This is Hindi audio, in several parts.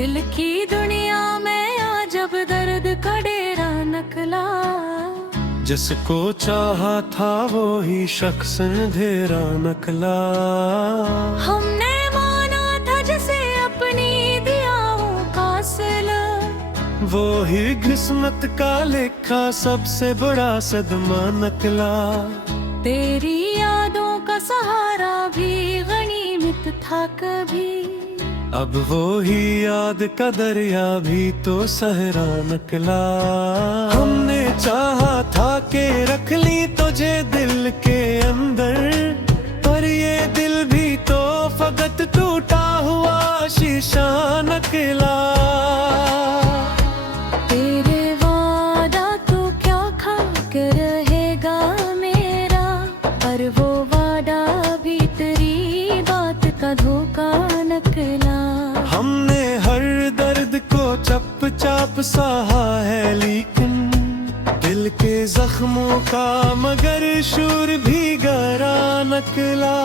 दिल की दुनिया में आ जब दर्द का डेरा नकला। जिसको चाहा था वो ही शख्स अंधेरा नकला। हमने माना था जिसे अपनी दियाओं का सिला, वो ही किस्मत का लिखा सबसे बड़ा सदमा नकला। तेरी यादों का सहारा भी गनीमत था कभी, अब वो ही याद का दरिया भी तो सहरा नकला। हमने चाहा था कि रख ली तुझे दिल के अंदर, पर ये दिल भी तो फकत टूटा हुआ शीशा नकला। तेरे वादा तो क्या खा के रहेगा मेरा, पर वो वादा भी तेरी बात का धोखा नकला। हमने हर दर्द को चप चाप सहा है, लेकिन दिल के जख्मों का मगर शूर भी गहरा नकला।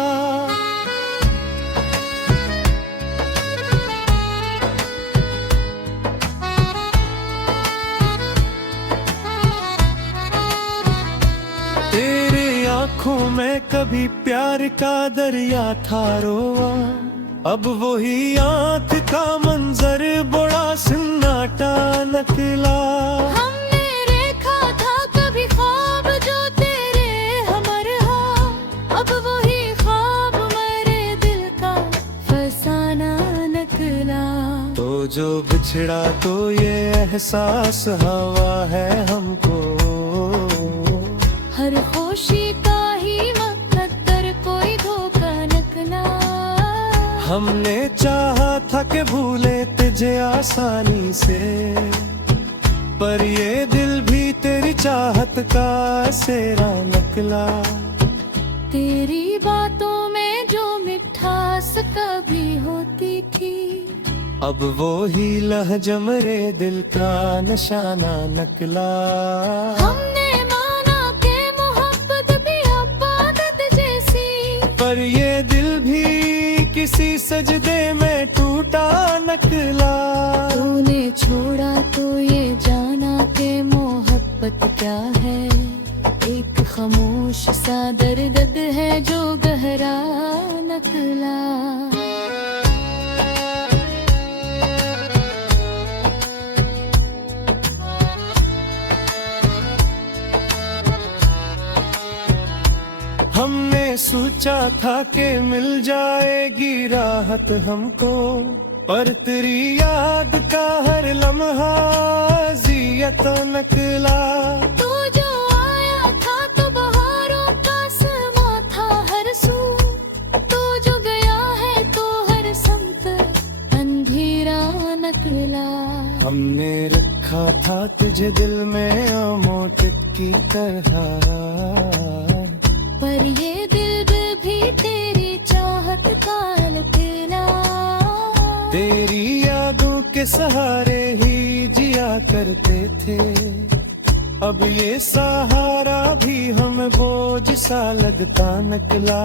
तेरे आँखों में कभी प्यार का दरिया था रोआ, अब वही आँख का मंजर बड़ा सन्नाटा नकला। हमने देखा था कभी ख्वाब जो तेरे हमरहा, अब वही ख्वाब मेरे दिल का फसाना नकला। तो जो बिछड़ा तो ये एहसास हवा है हमको, हर खुशी का ही मुकद्दर कोई धोखा नकला। हमने चाहा था कि भूले तुझे आसानी से, पर ये दिल भी तेरी चाहत का सेरा नकला। तेरी बातों में जो मिठास कभी होती थी, अब वो ही लहजा मेरे दिल का निशाना नकला। हमने माना के मोहब्बत भी इबादत जैसी, पर ये दिल भी किसी सजदे में टूटा नकला। तूने छोड़ा तो ये जाना के मोहब्बत क्या है, एक खामोश सा दर्द है जो गहरा नकला। हमने सोचा था कि मिल जाएगी राहत हमको, पर तेरी याद का हर लम्हा अज़ियत नकला। तू जो आया था तो बहारों का समा था हर सू, तू जो गया है तो हर समत अंधेरा नकला। हमने रखा था तुझे दिल में अमोटिक की तरह, पर ये दिल भी तेरी चाहत का अलबेला। तेरी यादों के सहारे ही जिया करते थे, अब ये सहारा भी हमें बोझ सा लगता नकला।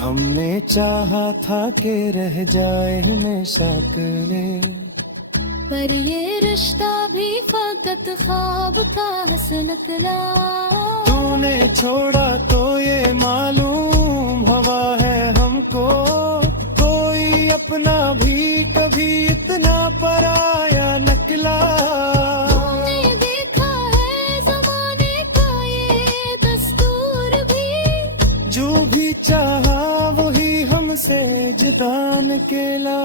हमने चाहा था कि रह जाए हमेशा तेरे, पर ये रिश्ता भी फकत ख्वाब का हंस नकला। तूने छोड़ा तो ये मालूम हवा है हमको, कोई अपना भी कभी इतना पराया नकला। तूने देखा है ज़माने का ये दस्तूर भी, जो भी चाहा वही हमसे जुदा नकेला।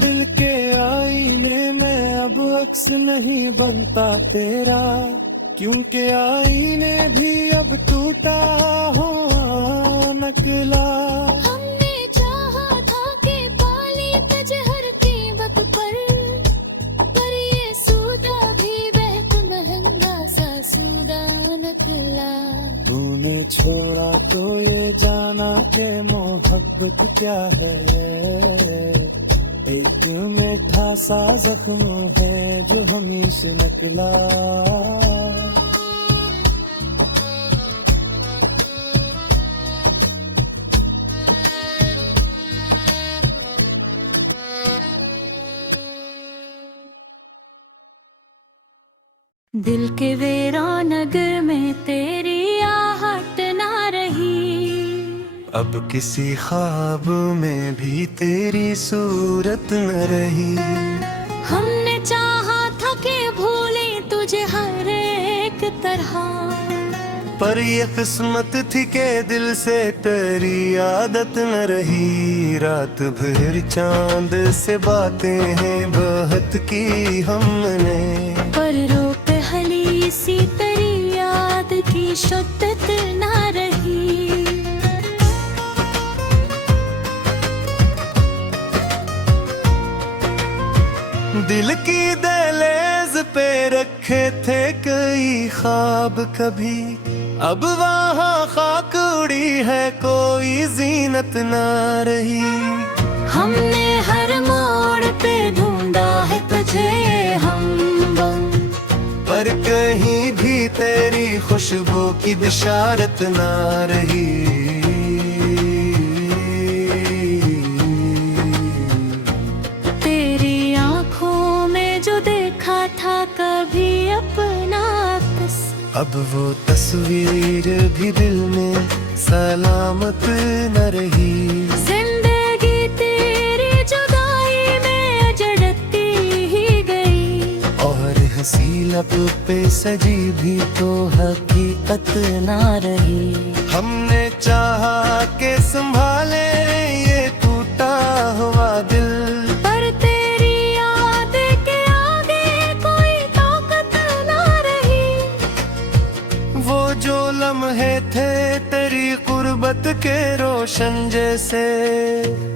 दिल के आईने में अब अक्स नहीं बनता तेरा, क्योंकि आईने भी अब टूटा हो नकला। हमने चाहा था कि पाली तुझे हर कीमत पर ये सूदा भी बहुत महंगा सा सूदा नकला। तूने छोड़ा तो ये जाना के मोहब्बत क्या है, एक मीठा सा जख्म है जो हमेशा निकला। दिल के वीरानगर में तेरी आहट ना रही, अब किसी ख्वाब में भी तेरी सूरत न रही। हमने चाहा था कि भूले तुझे हर एक तरह, पर ये किस्मत थी के दिल से तेरी आदत न रही। रात भर चांद से बातें हैं बहुत की हमने, पर रोक हली सी तेरी याद की शिद्दत ना रही। दिल की दहलीज पे रखे थे कई ख्वाब कभी, अब वहाँ खाक उड़ी है कोई जीनत ना रही। हमने हर मोड़ पे ढूंढा है तुझे हमदम, पर कहीं भी तेरी खुशबू की बिशारत ना रही। तेरी आंखों में जो देखा था कभी अपना अक्स, अब वो तस्वीर भी दिल में सलामत न रही। जिंदगी तेरी जुदाई में अजड़ती ही गई, और हंसी लब पे सजी भी तो हकीकत ना रही। हमने चाहा के संभाले ये टूटा हुआ दिल, पर तेरी याद के आगे कोई ताकत ना रही। वो जो लम्हे थे तेरी कुर्बत के रोशन जैसे,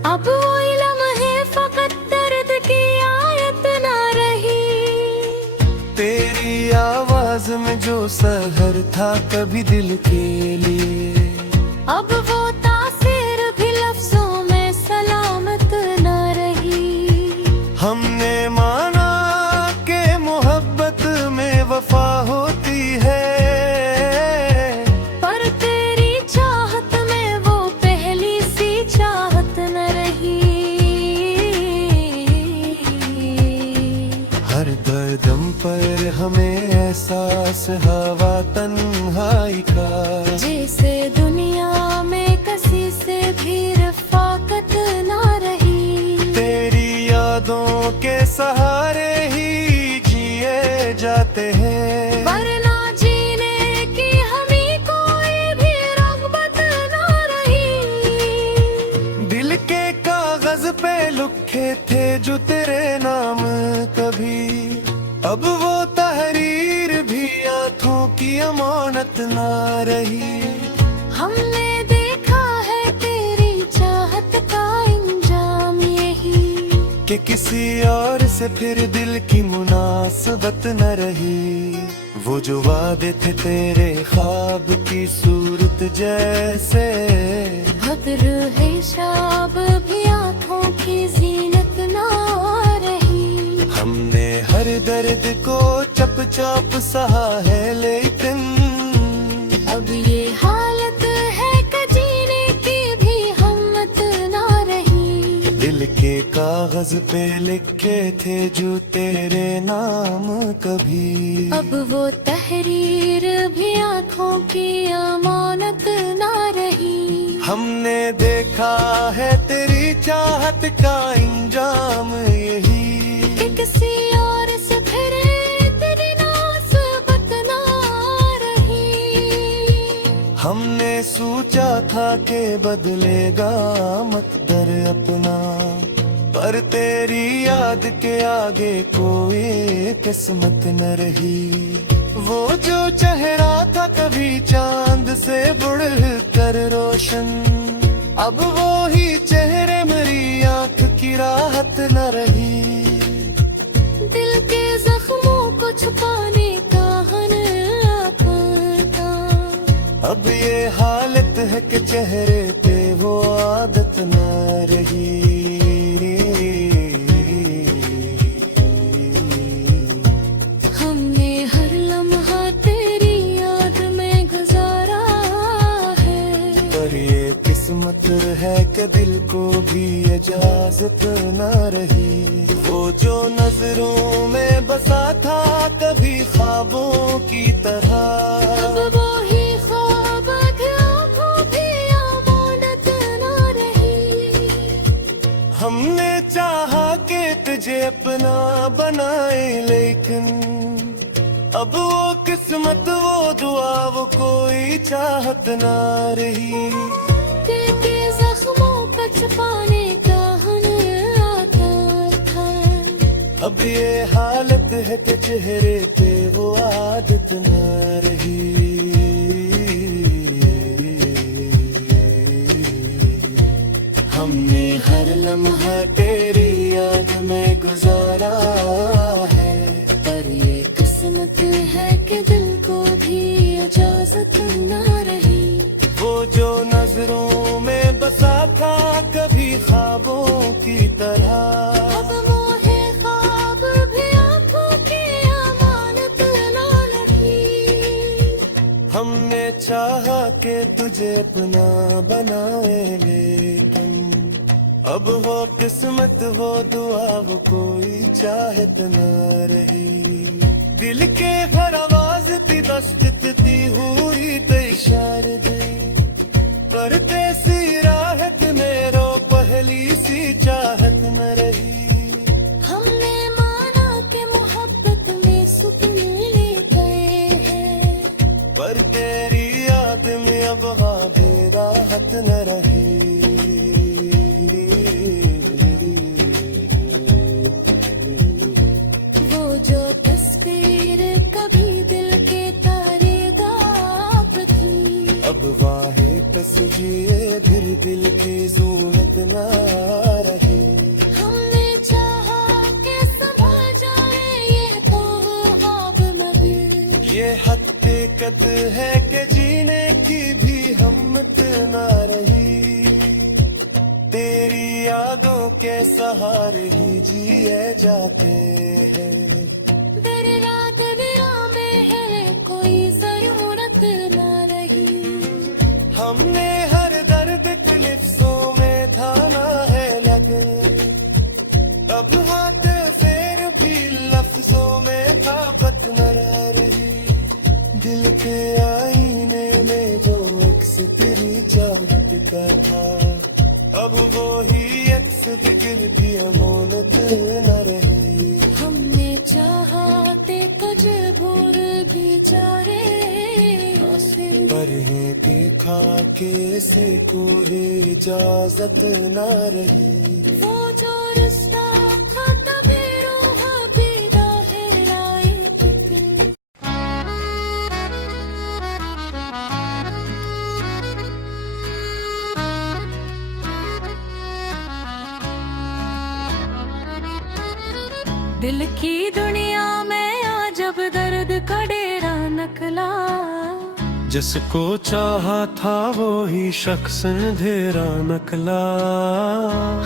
अब वही लम्हे फकत दर्द की आयत ना रही। तेरी आवाज में जो सहर था कभी दिल के लिए, अब वो तासीर भी लफ्जों में सलामत ना रही। हमने माना के मोहब्बत में वफा होती है, पर तेरी चाहत में वो पहली सी चाहत न रही। हर दम पर हमें एहसास हवा तन्हाई का, जैसे दुनिया में किसी से भी रफाकत ना रही। तेरी यादों के सहारे ही जिए जाते हैं, वरना जीने की हमें कोई भी रग़बत ना रही। दिल के कागज पे लिखे थे जो तेरे नाम कभी, अब वो तहरीर भी आँखों की अमानत ना रही। हमने देखा है तेरी चाहत का इंजाम यही, कि किसी और से फिर दिल की मुनासबत न रही। वो जो वादे थे तेरे ख्वाब की सूरत जैसे, भद्र है शाब भी आँखों की जीनत ना रही। हमने हर दर्द को चप चाप सहा है, लेकिन अब ये हालत है कि जीने की भी हिम्मत ना रही। दिल के कागज पे लिखे थे जो तेरे नाम कभी, अब वो तहरीर भी आँखों की अमानत ना रही। हमने देखा है तेरी चाहत का इंजाम यही, कि किसी और से फिर तेरी नास्बत ना रही। हमने सोचा था कि बदलेगा मकदर अपना, पर तेरी याद के आगे कोई किस्मत न रही। वो जो चेहरा था कभी चांद से बढ़ कर रोशन, अब वो ही चेहरे मेरी आंख की राहत न रही। दिल के जख्मों को छुपाने का हनता, अब ये हालत है कि चेहरे पे वो आदत न रही। किस्मत है कि दिल को भी इजाजत न रही। वो जो नजरों में बसा था कभी ख्वाबों की तरह, अब वो ही ख्वाब आँखों भी अमानत ना रही। हमने चाहा कि तुझे अपना बनाए, लेकिन अब वो किस्मत, वो दुआ, वो कोई चाहत ना रही। दिल के जख्मों का छुपाने का हुनर आता था। अब ये हालत है कि चेहरे पे वो आदत ना रही। हमने हर लम्हा तेरी याद में गुजारा है, पर ये किस्मत है कि दिल को भी इजाजत ना रही। वो जो नजरों में बसा था कभी ख्वाबों की तरह, अब मोहे ख्वाब भी आँखों की अमानत ना रही। हमने चाहा कि तुझे अपना बनाए, लेकिन अब वो किस्मत, वो दुआ, वो कोई चाहत न रही। दिल के घर आवाज थी, दस्तकती हुई तो इशारे दे, पर तेसी राहत मेरो पहली सी चाहत न रही। हमने माना कि मोहब्बत में सुकून ले गए हैं, पर तेरी याद में अब वादे राहत न रही। वो जो तस्वीर कभी दिल के तारे गाप थी, अब वाहे तस्वीर फिर दिल की जरूरत ना रही। हमने चाहा कि संभल जाए ये तो ख्वाब मगर, ये हकीकत है कि जीने की भी हिम्मत ना रही। तेरी यादों के सहारे ही जिए जाते हैं। दर रात में है कोई जरूरत ना रही। हमने हर दर्द क्लिप्सों में थाना है लगे, अब हाथ फेर भी लफ्जों में ताकत न रह रही। दिल के आईने में जो अक्स तेरी चाहत का था, अब वो ही अक्स फिक्र की अमानत न रही। हमने चाहते कुछ भूल भी चारे, पर है देखा के से कोई इजाजत न रही। वो जो रिश्ता था तभी रूह भी दाहिराए फिक्र। दिल की दुनिया में आ जब दर्द का डेरा नकला, जिसको चाहा था वो ही शख्स अंधेरा नकला।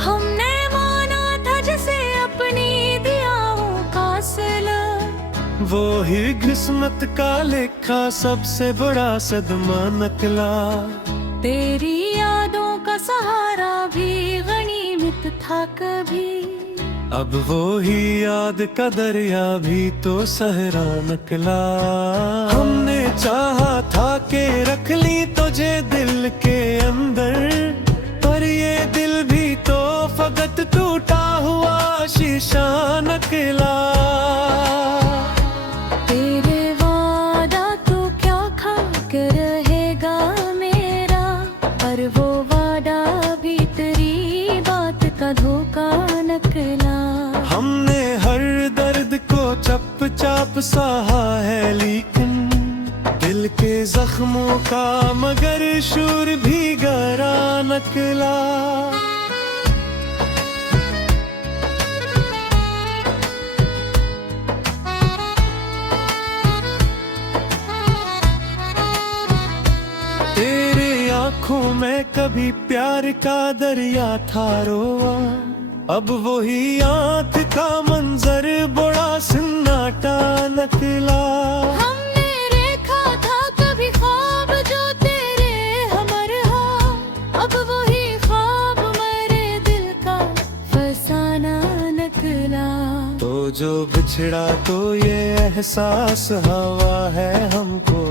हमने माना था जिसे अपनी दियाओं का सिला, वो ही किस्मत का लिखा सबसे बड़ा सदमा नकला। तेरी यादों का सहारा भी गनीमत था कभी, अब वो ही याद का दरिया भी तो सहरा नकला। हमने चाहा था कि रख ली तुझे दिल के अंदर, पर ये दिल भी तो फकत टूटा हुआ शीशा नकला। तेरे वादा तो क्या खा कर रहेगा मेरा, पर वो वादा भी तेरी बात का धोखा नकला। हमने हर दर्द को चप चाप सहा है, लेकिन दिल के जख्मों का मगर शूर भी गहरा नकला। तेरे आँखों में कभी प्यार का दरिया था रोआ, अब वही आँख का मंजर बड़ा सन्नाटा नकला। हमने देखा था कभी ख्वाब जो तेरे हमर हा, अब वही बिछड़ा तो ये एहसास हवा है हमको,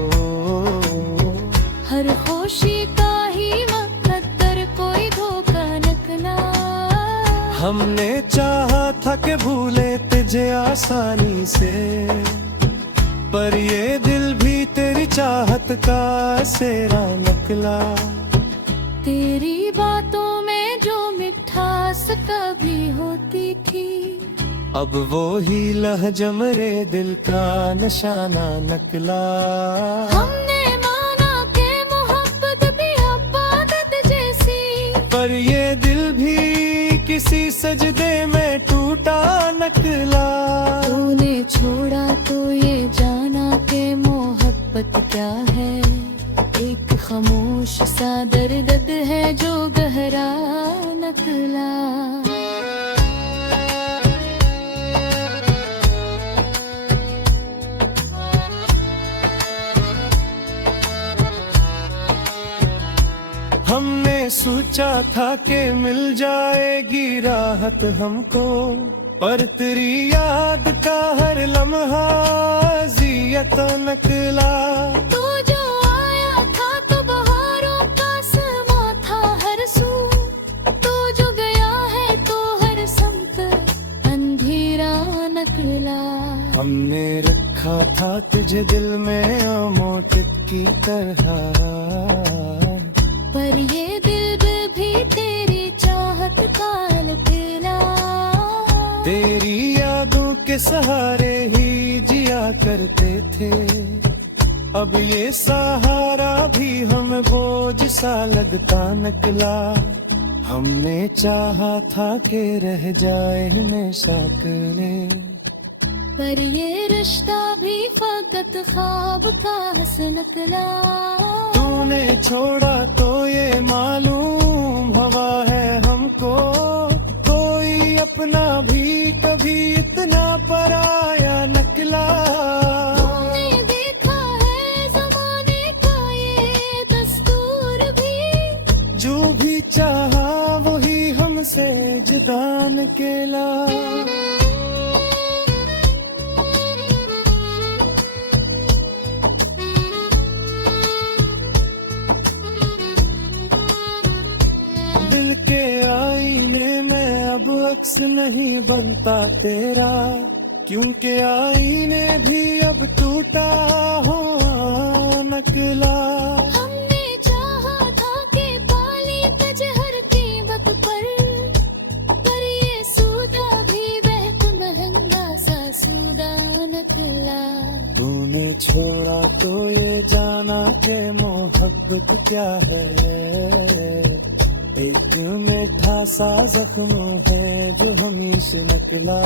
हर खुशी का ही मकद्दर कोई धोखा निकला। हमने चाहा था कि भूले तुझे आसानी से, पर ये दिल भी तेरी चाहत का सेरा निकला। तेरी बातों में जो मिठास कभी होती थी, अब वो ही लहजा मेरे दिल का निशाना निकला। हमने माना के मोहब्बत भी इबादत जैसी, पर ये दिल भी किसी सजदे में टूटा निकला। तूने छोड़ा तो ये जाना के मोहब्बत क्या है, एक खामोश सा दर्द है जो गहरा निकला। हमने सोचा था कि मिल जाएगी राहत हमको, पर तेरी याद का हर लम्हा अज़ियत निकला। तू जो आया था तो बहारों का समा था हर सू, तू जो गया है तो हर समत अंधेरा निकला। हमने रखा था तुझे दिल में अमोटिक की तरह, पर ये दिल भी तेरी चाहत का निकला। तेरी यादों के सहारे ही जिया करते थे, अब ये सहारा भी हमें बोझ सा लगता निकला। हमने चाहा था कि रह जाए हमेशा के, पर ये रिश्ता भी फकत ख्वाब का हंस निकला। तूने छोड़ा तो ये मालूम हवा है हमको, कोई अपना भी कभी इतना पराया निकला। तूने देखा है ज़माने का ये दस्तूर भी, जो भी चाहा वही हमसे जुदा निकला। दिल के आईने में अब अक्स नहीं बनता तेरा, क्योंकि आईने भी अब टूटा हुआ निकला। हमने चाहा था कि पाली तज हर कीमत पर ये सूदा भी बहुत महंगा सा सूदा निकला। तूने छोड़ा तो ये जाना के मोहब्बत क्या है, एक मीठा सा जख्म है जो हमेशा निकला।